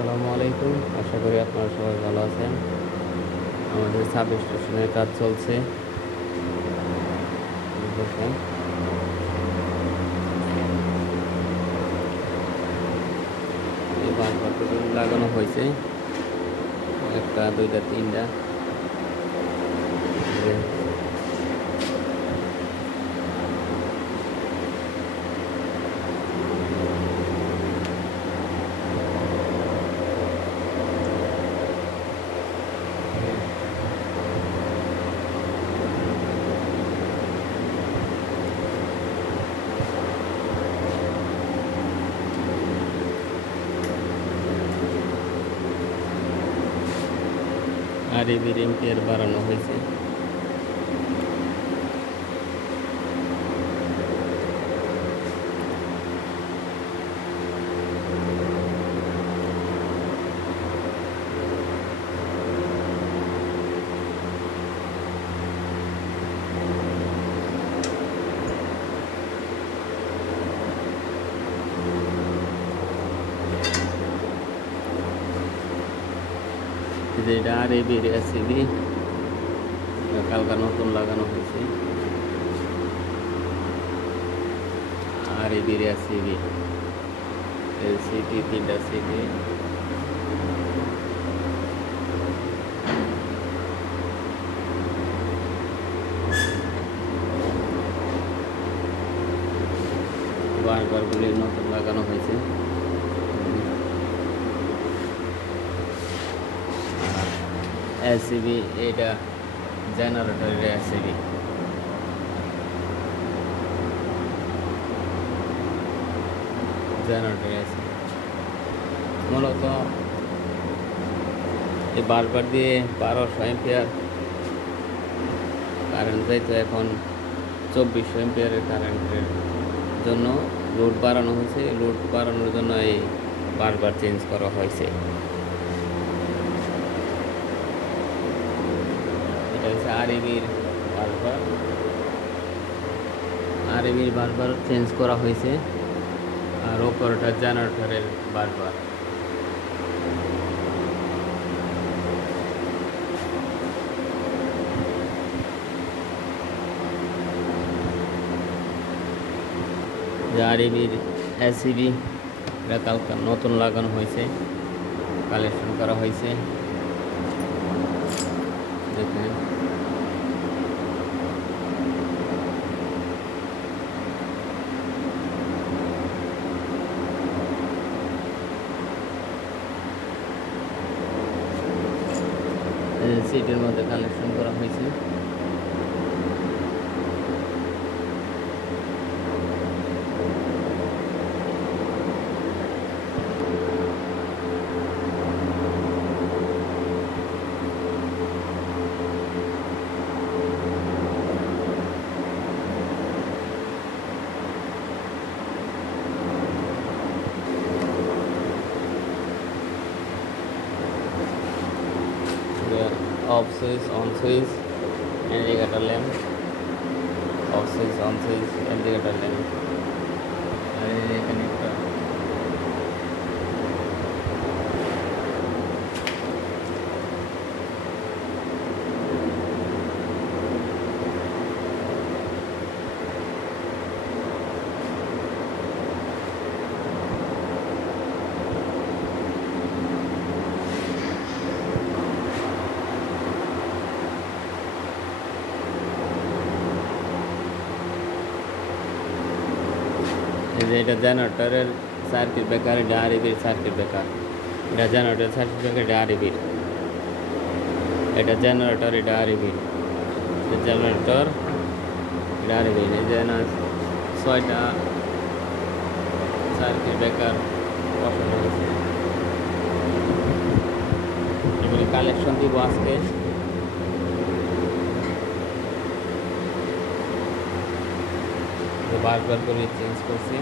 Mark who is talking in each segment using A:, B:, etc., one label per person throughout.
A: আসসালামু আলাইকুম। আশা করি আপনারা সবাই ভালো আছেন। আমাদের সাব স্টেশনের কাজ চলছে। লাগানো হয়েছে। একটা, দুইটা, তিনটা এই যে আর এবির এম্পিয়ার বাড়ানো হয়েছে। যে এটা আর এবির এসিবি কালকা নতুন লাগানো হয়েছে। আর এবির এসিবি সিটি, তিনটা সিটি। বারবারগুলি নতুন লাগানো হয়েছে। এসিবি এটা জেনারেটরের এসিবি জেনারেটর এসিবি মূলত এই বারবার দিয়ে বারোশো এম্পিয়ার কারেন্ট যাইতো এখন চব্বিশশো এম্পিয়ারের কারেন্টের জন্য লোড বাড়ানো হয়েছে। লোড বাড়ানোর জন্য এই বারবার চেঞ্জ করা হয়েছে। হচ্ছে আরএবির বারবার। আরএবির বারবার চেঞ্জ করা হয়েছে আর ওপরটা জেনারেটরের বারবার। আরএবির এসিবি এটা কালকা নতুন লাগানো হয়েছে কালেকশন করা হয়েছে। দেখেন। সিটের মধ্যে কালেকশন করা হয়েছে। off switch on switch indicator lamp off switch on switch indicator lamp আর এই যে এখানে একটা যে এটা জেনারেটরের সার্কিট ব্রেকার এটা আরইবির সার্কিট ব্রেকার এটা জেনারেটর সার্কিট ব্রেকার এটা আরইবির এটা জেনারেটর, এটা আরইবির জেনারেটর, এটা যে না, ছয়টা সার্কিট ব্রেকার বসানো হয়েছে। কালেকশন দিব আজকে। বারবার করে চেঞ্জ করছি।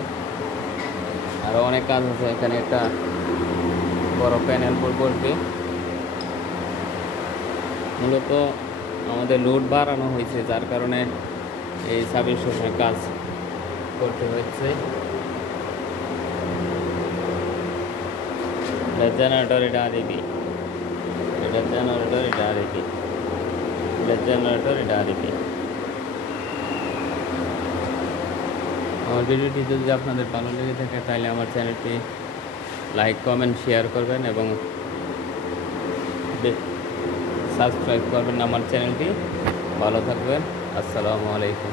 A: আরও অনেক কাজ আছে, এখানে একটা বড় প্যানেল বসবে। মূলত আমাদের লোড বাড়ানো হয়েছে, যার কারণে এই সাবির স্টেশনের কাজ করতে হচ্ছে। এটা জেনারেটর এটা আরবি এটা জেনারেটর এটা আরবি এটা জেনারেটর এটা আরবি আমার ভিডিওটি যদি আপনাদের ভালো লেগে থাকে, তাহলে আমার চ্যানেলটি লাইক, কমেন্ট, শেয়ার করবেন এবং সাবস্ক্রাইব করবেন আমার চ্যানেলটি। ভালো থাকবেন। আসসালামু আলাইকুম।